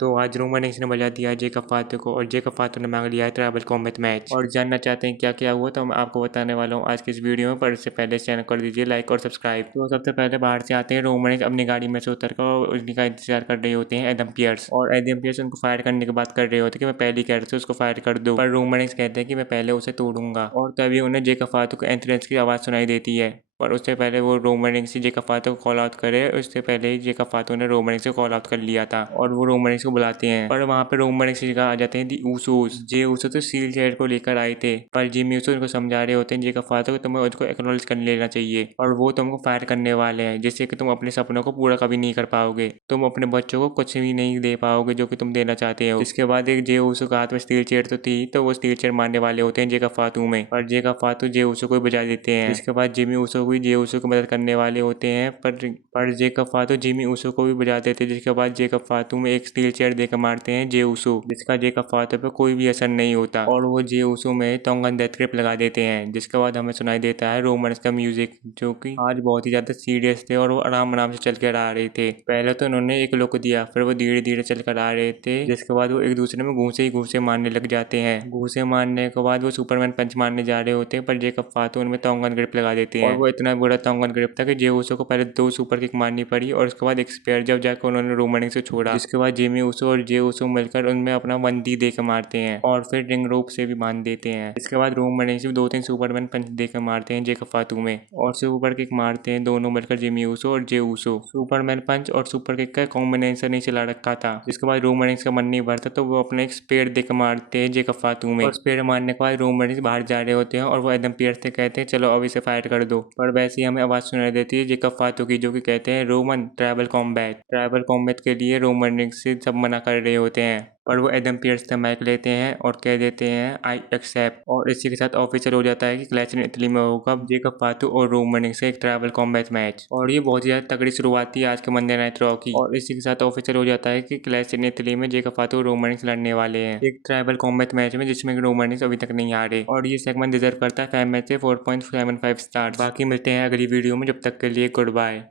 तो आज Roman Reigns ने बजा दिया जेकब फातू को और जेकब फातू ने मांग लिया है ट्राइबल कॉम्बैट मैच। और जानना चाहते हैं क्या क्या हुआ तो मैं आपको बताने वाला हूँ आज की इस वीडियो में। पर इससे पहले चैनल कर दीजिए लाइक और सब्सक्राइब। तो सबसे पहले बाहर से आते हैं रोमन रेंस अपनी गाड़ी में से उतर कर और उनका इंतजार कर रहे होते हैं एडम पियर्स। और एडम पियर्स उनको फायर करने की बात कर रहे होते हैं कि मैं पहली कैरेट से उसको फायर कर दूं। पर रोमन रेंस कहते हैं कि मैं पहले उसे तोड़ूंगा। और तभी उन्हें जेकब फातू को एंट्रेंस की आवाज़ सुनाई देती है। पर उससे पहले वो रोमन रेंस से जेकब फातू को कॉल आउट करे, उससे पहले ही जेकब फातू ने रोमन रेंस को कॉल आउट कर लिया था और वो रोमन रेंस को बुलाते हैं। पर वहाँ पे रोमन रेंस की जगह आ जाते हैं दी ऊसोस। जे ऊसो तो स्टील चेयर को लेकर आए थे, पर जिमी ऊसो उनको समझा रहे होते हैं जेकब फातू को तुम्हें उसको एक्नॉलेज कर लेना चाहिए और वो तुमको फायर करने वाले हैं, जिससे कि तुम अपने सपनों को पूरा कभी नहीं कर पाओगे। तुम अपने बच्चों को कुछ भी नहीं दे पाओगे जो कि तुम देना चाहते हो। इसके बाद एक जे ऊसो के हाथ में स्टील चेयर तो थी, तो वो स्टील चेयर मारने वाले होते हैं जेकब फातू में, और जेकब फातू जे ऊसो को बजा देते हैं। इसके बाद जिमी ऊसो भी जे ऊसो की मदद करने वाले होते हैं, पर जेकब फातू जिमी ऊसो को भी बजा देते हैं। जिसके बाद जेकब फातू में एक स्टील चेयर देकर मारते हैं जे ऊसो, जिसका जेकब फातू पे कोई भी असर नहीं होता और वो जे ऊसो में टोंगन डेथ ग्रिप लगा देते हैं। जिसके बाद हमें सुनाई देता है रोमन्स का म्यूजिक, जो कि आज बहुत ही ज्यादा सीरियस थे और वो आराम आराम से चल कर आ रहे थे। पहले तो उन्होंने एक लुक दिया, फिर वो धीरे धीरे चल कर आ रहे थे। जिसके बाद वो एक दूसरे में घूसे ही घूसे मारने लग जाते हैं। घूसे मारने के बाद वो सुपरमैन पंच मारने जा रहे होते हैं, पर जेकब फातू उनमें टोंगन ग्रिप लगा देते हैं और वो इतना बुरा टोंगन ग्रिप था कि जे ऊसो को पहले 2 सुपर किक मारनी पड़ी और उसके बाद एक स्पेयर जब जाकर उन्होंने रोमन रेंस को छोड़ा। जिसके बाद जिमी ऊसो और जे ऊसो मिलकर उनमें अपना 1D देकर मारते हैं और फिर रिंग रोप से भी बांध देते हैं। इसके बाद रोमन रेंस भी 2-3 सुपरमैन पंच देकर मारते हैं जेकब फातू में और सुपर किक मारते हैं दोनों मिलकर जिमी ऊसो और जे ऊसो। सुपरमैन पंच और सुपर किक का कॉम्बिनेशन नहीं चला रखा था। जिसके बाद रोमन रेंस का मन नहीं भरता तो वो अपने एक स्पेयर देकर मारते हैं जेकब फातू में और स्पेयर मारने के बाद रोमन रेंस बाहर जा रहे होते हैं और वो एडम पियर्स से कहते हैं चलो अब इसे फायर कर दो। पर वैसे ही हमें आवाज सुनाई देती है जेकब फातू की, जो कि कहते हैं रोमन ट्राइबल कॉम्बैट के लिए रोमन रेंस से सब मना कर रहे होते हैं। पर वो एडम पियर्स से माइक लेते हैं और कह देते हैं आई एक्सेप्ट। और इसी के साथ ऑफिशियल हो जाता है कि क्लैश इन इटली में होगा जेकब फातू और रोमन रेंस से एक ट्राइबल कॉम्बैट मैच। और ये बहुत ही ज्यादा तगड़ी शुरुआत थी आज के मंडे नाइट रॉ की। और इसी के साथ ऑफिशियल हो जाता है कि क्लैश इन इटली में जेकब फातू और रोमन रेंस लड़ने वाले हैं एक ट्राइबल कॉम्बैट मैच में, जिसमें रोमन रेंस अभी तक नहीं हारे। और ये सेगमेंट डिजर्व करता है 5 में से 4.75 स्टार। बाकी मिलते हैं अगली वीडियो में, जब तक के लिए गुड बाय।